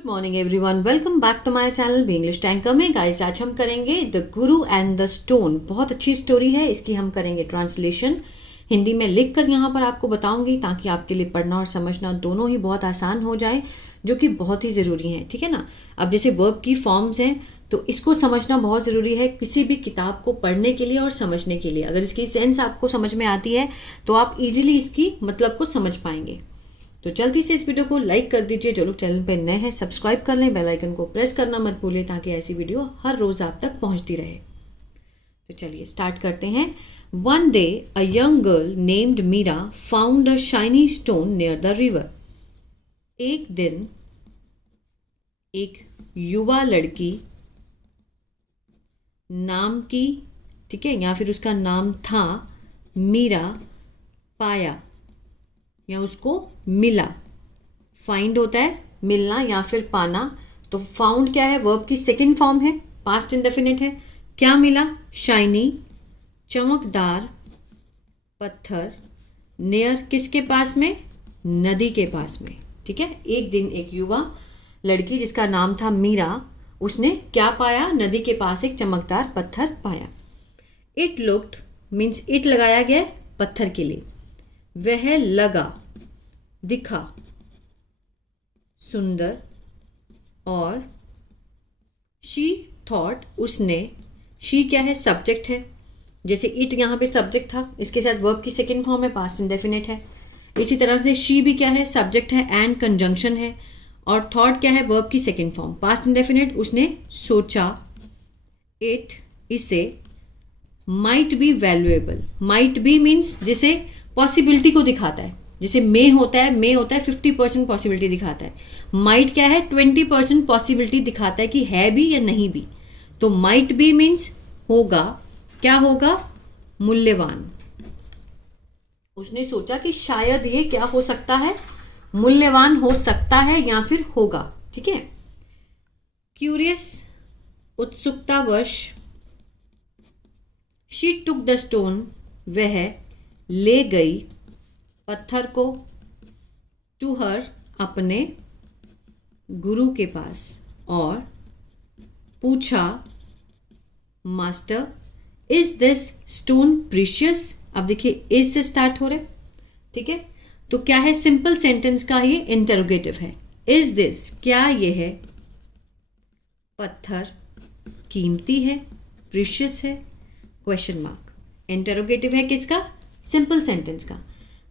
Good morning everyone, welcome back to my channel B English tanker में। Guys, आज हम करेंगे the Guru and the stone. बहुत अच्छी स्टोरी है, इसकी हम करेंगे ट्रांसलेशन। हिंदी में लिख कर यहाँ पर आपको बताऊंगी ताकि आपके लिए पढ़ना और समझना दोनों ही बहुत आसान हो जाए, जो कि बहुत ही ज़रूरी है। ठीक है ना। अब जैसे वर्ब की फॉर्म्स हैं तो इसको समझना बहुत ज़रूरी है किसी भी किताब को पढ़ने के लिए और समझने के लिए। अगर इसकी सेंस आपको समझ में आती है तो आप इजीली इसकी मतलब को समझ पाएंगे। तो जल्दी से इस वीडियो को लाइक कर दीजिए। जो लोग चैनल पर नए हैं सब्सक्राइब कर लें, बेल आइकन को प्रेस करना मत भूलिए ताकि ऐसी वीडियो हर रोज़ आप तक पहुंचती रहे। तो चलिए स्टार्ट करते हैं। One day a young girl named Meera found a shiny stone near the river. एक दिन एक युवा लड़की नाम की, ठीक है, या फिर उसका नाम था मीरा, पाया या उसको मिला। फाइंड होता है मिलना या फिर पाना। तो फाउंड क्या है, वर्ब की सेकंड फॉर्म है, पास्ट इंडेफिनिट है। क्या मिला? शाइनी, चमकदार पत्थर। नियर किसके पास में? नदी के पास में। ठीक है। एक दिन एक युवा लड़की जिसका नाम था मीरा, उसने क्या पाया? नदी के पास एक चमकदार पत्थर पाया। इट लुक्ड मीन्स इट लगाया गया पत्थर के लिए। वह लगा, दिखा, सुंदर। और शी थॉट, उसने। शी क्या है? सब्जेक्ट है। जैसे इट यहाँ पे सब्जेक्ट था, इसके साथ वर्ब की सेकंड फॉर्म है, पास्ट इंडेफिनिट है। इसी तरह से शी भी क्या है? सब्जेक्ट है एंड कंजंक्शन है। और थॉट क्या है? वर्ब की सेकंड फॉर्म, पास्ट इंडेफिनिट। उसने सोचा। इट, इसे। Might be valuable. Might be means जिसे पॉसिबिलिटी को दिखाता है। जैसे मे होता है, 50% पॉसिबिलिटी दिखाता है। माइट क्या है? 20% पॉसिबिलिटी दिखाता है कि है भी या नहीं भी। तो माइट बी मीन्स होगा। क्या होगा? मूल्यवान। उसने सोचा कि शायद ये क्या हो सकता है? मूल्यवान हो सकता है या फिर होगा। ठीक है। क्यूरियस, उत्सुकतावश। शी टुक द स्टोन, वह ले गई पत्थर को। टू हर, अपने गुरु के पास। और पूछा, master, is this stone precious? अब देखिए इज से स्टार्ट हो रहे। ठीक है। तो क्या है? सिंपल सेंटेंस का ये इंटरोगेटिव है। इज दिस, क्या ये है पत्थर कीमती है, प्रीशियस है? Question mark. इंटरोगेटिव है किसका? सिंपल सेंटेंस का।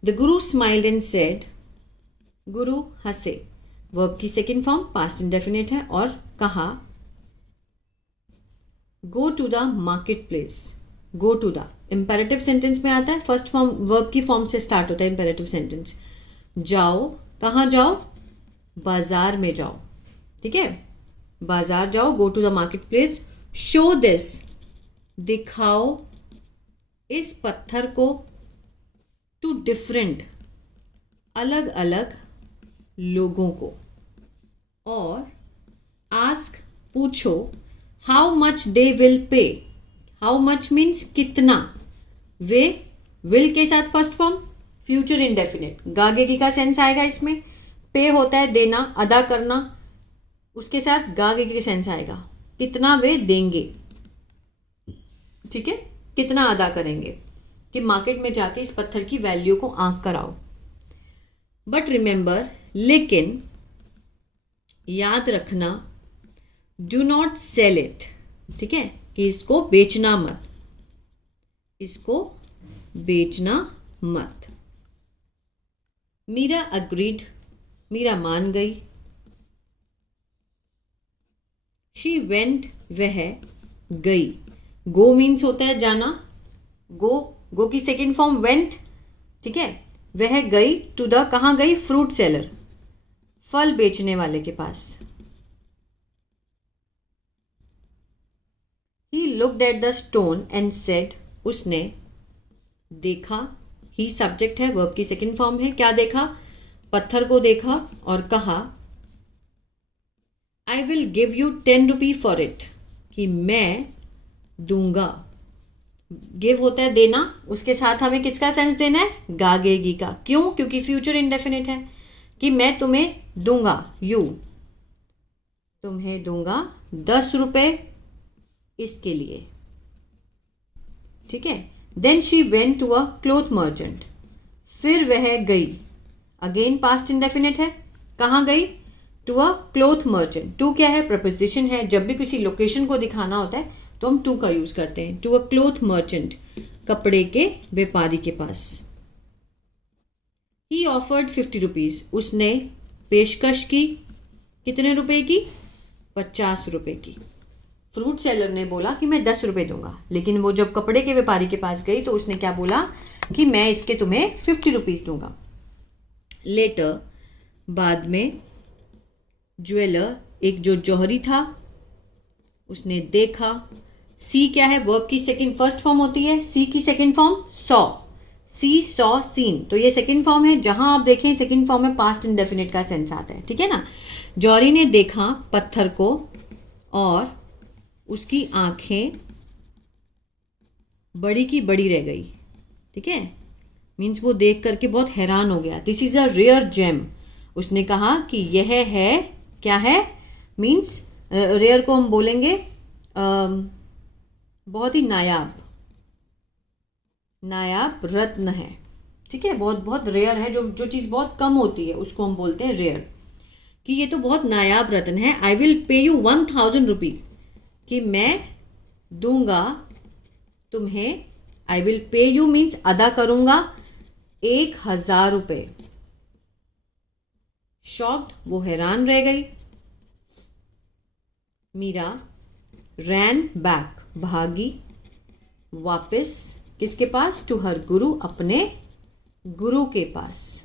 The Guru smiled and said, गुरु हंसे। वर्ब की सेकेंड फॉर्म, पास्ट इंडेफिनिट है। और कहा, go to the market place. Go to the imperative sentence में आता है, फर्स्ट फॉर्म वर्ब की फॉर्म से स्टार्ट होता है इंपेरेटिव सेंटेंस। जाओ, कहाँ जाओ? बाजार में जाओ। ठीक है, बाजार जाओ। Go to the market place. Show this, दिखाओ इस पत्थर को। टू डिफरेंट, अलग अलग लोगों को। और आस्क, पूछो, how much they will pay. How much means कितना। वे, विल के साथ फर्स्ट फॉर्म, फ्यूचर इंडेफिनिट, गागेगी का सेंस आएगा इसमें। पे होता है देना, अदा करना, उसके साथ गागेगी का सेंस आएगा। कितना वे देंगे। ठीक है, कितना अदा करेंगे, कि मार्केट में जाके इस पत्थर की वैल्यू को आंक कर आओ। बट रिमेंबर, लेकिन याद रखना, डू नॉट सेल इट। ठीक है, कि इसको बेचना मत, इसको बेचना मत। मीरा अग्रीड, मीरा मान गई। शी वेंट, वह गई। गो मीन्स होता है जाना। गो की सेकेंड फॉर्म वेंट। ठीक है, वह गई टू द, कहाँ गई? फ्रूट सेलर, फल बेचने वाले के पास। He looked at the stone and said, उसने देखा। ही सब्जेक्ट है, वर्ब की सेकेंड फॉर्म है। क्या देखा? पत्थर को देखा और कहा, I will give you 10 rupee for it, कि मैं दूंगा। गिव होता है देना, उसके साथ हमें किसका सेंस देना है? गागेगी का। क्यों? क्योंकि फ्यूचर इंडेफिनिट है, कि मैं तुम्हें दूंगा। यू तुम्हें दूंगा 10 रुपये इसके लिए, ठीक है। Then she went to a cloth merchant, फिर वह गई, अगेन पास्ट इंडेफिनिट है, कहाँ गई, to a cloth merchant. To क्या है, प्रपोजिशन है, जब भी किसी लोकेशन को दिखाना होता है तो हम टू का यूज करते हैं। टू अ क्लोथ मर्चेंट, कपड़े के व्यापारी के पास। ही ऑफर्ड 50 रुपीज, उसने पेशकश की, कितने रुपए की, 50 रुपए की। फ्रूट सेलर ने बोला कि मैं 10 रुपए दूंगा, लेकिन वो जब कपड़े के व्यापारी के पास गई तो उसने क्या बोला कि मैं इसके तुम्हें 50 रुपीज दूंगा। लेटर, बाद में, ज्वेलर, एक जो जौहरी था, उसने देखा। सी क्या है, वर्ब की सेकंड फर्स्ट फॉर्म होती है, सी की सेकंड फॉर्म सॉ, सी सॉ सीन, तो ये सेकंड फॉर्म है। जहां आप देखें सेकंड फॉर्म में पास्ट इंडेफिनिट का सेंस आता है, ठीक है ना। जौहरी ने देखा पत्थर को और उसकी आंखें बड़ी की बड़ी रह गई, ठीक है, मीन्स वो देख करके बहुत हैरान हो गया। This is a rare gem, उसने कहा कि यह है, क्या है, मीन्स रेयर को हम बोलेंगे बहुत ही नायाब रत्न है, ठीक है, बहुत बहुत रेयर है, जो चीज़ बहुत कम होती है उसको हम बोलते हैं रेयर, कि ये तो बहुत नायाब रत्न है। आई विल पे यू 1000 रुपी, कि मैं दूंगा तुम्हें, I will pay you means अदा करूंगा 1000 रुपये। शॉक्ड, वो हैरान रह गई। मीरा रैन बैक, भागी वापस, किसके पास, टू हर गुरु, अपने गुरु के पास,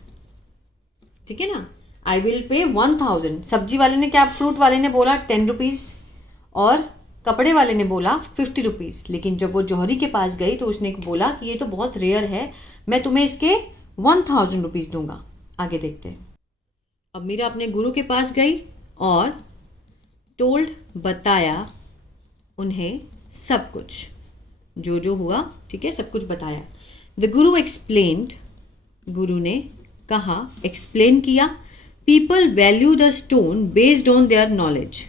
ठीक है ना। आई विल पे 1000, सब्जी वाले ने क्या, फ्रूट वाले ने बोला 10 रुपीज़ और कपड़े वाले ने बोला 50 रुपीज़, लेकिन जब वो जौहरी के पास गई तो उसने बोला कि ये तो बहुत रेयर है, मैं तुम्हें इसके 1000 रुपीज़ दूंगा। आगे देखते हैं। अब मीरा अपने गुरु के पास गई और टोल्ड, बताया उन्हें सब कुछ, जो हुआ, ठीक है, सब कुछ बताया। द गुरु एक्सप्लेन्ड, गुरु ने कहा, एक्सप्लेन किया। People value the stone based on their knowledge,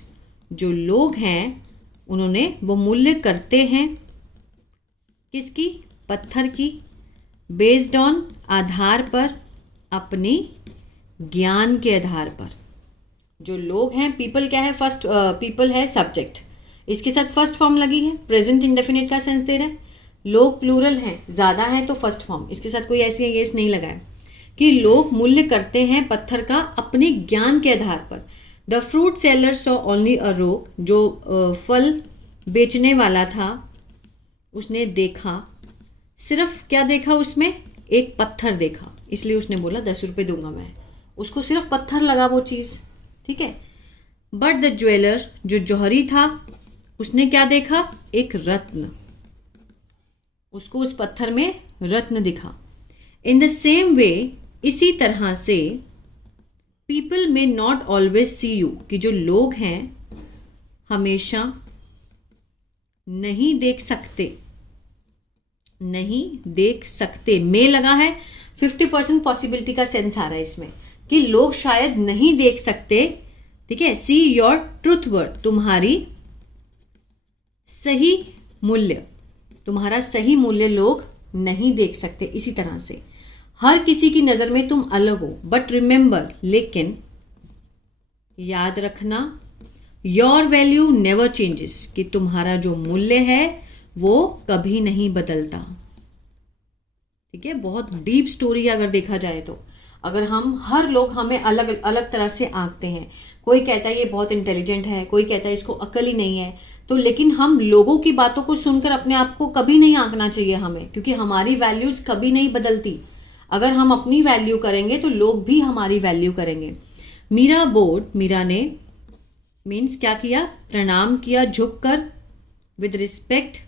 जो लोग हैं उन्होंने वो मूल्य करते हैं, किसकी, पत्थर की, बेस्ड ऑन, आधार पर, अपनी ज्ञान के आधार पर। जो लोग हैं, पीपल क्या है, फर्स्ट पीपल है सब्जेक्ट, इसके साथ फर्स्ट फॉर्म लगी है, प्रेजेंट इंडेफिनिट का सेंस दे रहा है। लोग प्लूरल हैं, ज़्यादा है तो फर्स्ट फॉर्म, इसके साथ कोई ऐसी येस नहीं लगाए, कि लोग मूल्य करते हैं पत्थर का अपने ज्ञान के आधार पर। The fruit seller saw only अ रोक, जो फल बेचने वाला था उसने देखा, सिर्फ क्या देखा उसमें, एक पत्थर देखा, इसलिए उसने बोला 10 रुपये दूंगा मैं, उसको सिर्फ पत्थर लगा वो चीज़, ठीक है। बट द ज्वेलर, जो जौहरी था, उसने क्या देखा, एक रत्न, उसको उस पत्थर में रत्न दिखा। इन द सेम वे, इसी तरह से, पीपल में नॉट ऑलवेज सी यू, कि जो लोग हैं हमेशा नहीं देख सकते, में लगा है, 50% पॉसिबिलिटी का सेंस आ रहा है इसमें, कि लोग शायद नहीं देख सकते, ठीक है। सी योर ट्रुथ वर्ड, तुम्हारी सही मूल्य, तुम्हारा सही मूल्य लोग नहीं देख सकते। इसी तरह से हर किसी की नज़र में तुम अलग हो, बट रिमेंबर, लेकिन याद रखना, योर वैल्यू नेवर चेंजेस, कि तुम्हारा जो मूल्य है वो कभी नहीं बदलता, ठीक है। बहुत डीप स्टोरी अगर देखा जाए तो, अगर हम, हर लोग हमें अलग अलग तरह से आंकते हैं, कोई कहता है ये बहुत इंटेलिजेंट है, कोई कहता है इसको अकल ही नहीं है, तो लेकिन हम लोगों की बातों को सुनकर अपने आप को कभी नहीं आंकना चाहिए हमें, क्योंकि हमारी वैल्यूज़ कभी नहीं बदलती। अगर हम अपनी वैल्यू करेंगे तो लोग भी हमारी वैल्यू करेंगे। मीरा बोर्ड, मीरा ने मीन्स क्या किया, प्रणाम किया, झुक कर, विद रिस्पेक्ट,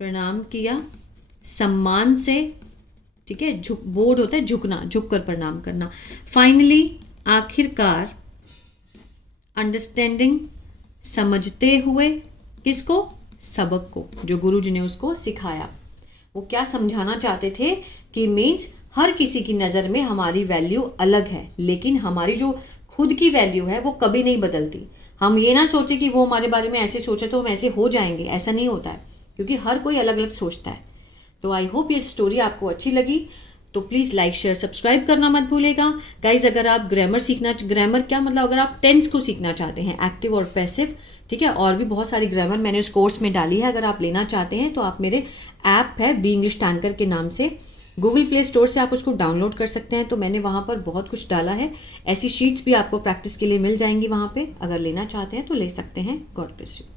प्रणाम किया, सम्मान से, ठीक है, झुक, बोर्ड होता है झुकना, झुक कर प्रणाम करना। फाइनली, आखिरकार, अंडरस्टैंडिंग, समझते हुए, किसको, सबक को, जो गुरुजी ने उसको सिखाया। वो क्या समझाना चाहते थे कि मीन्स हर किसी की नज़र में हमारी वैल्यू अलग है, लेकिन हमारी जो खुद की वैल्यू है वो कभी नहीं बदलती। हम ये ना सोचें कि वो हमारे बारे में ऐसे सोचा तो हम ऐसे हो जाएंगे, ऐसा नहीं होता है, क्योंकि हर कोई अलग अलग सोचता है। तो आई होप ये स्टोरी आपको अच्छी लगी, तो प्लीज़ लाइक शेयर सब्सक्राइब करना मत भूलेगा गाइज। अगर आप ग्रामर क्या मतलब, अगर आप टेंस को सीखना चाहते हैं, एक्टिव और पैसिव, ठीक है, और भी बहुत सारी ग्रामर मैंने उस कोर्स में डाली है, अगर आप लेना चाहते हैं तो आप मेरे ऐप है बी इंग्लिश टैंकर के नाम से, गूगल प्ले स्टोर से आप उसको डाउनलोड कर सकते हैं। तो मैंने वहाँ पर बहुत कुछ डाला है, ऐसी शीट्स भी आपको प्रैक्टिस के लिए मिल जाएंगी वहाँ पे, अगर लेना चाहते हैं तो ले सकते हैं। God bless you.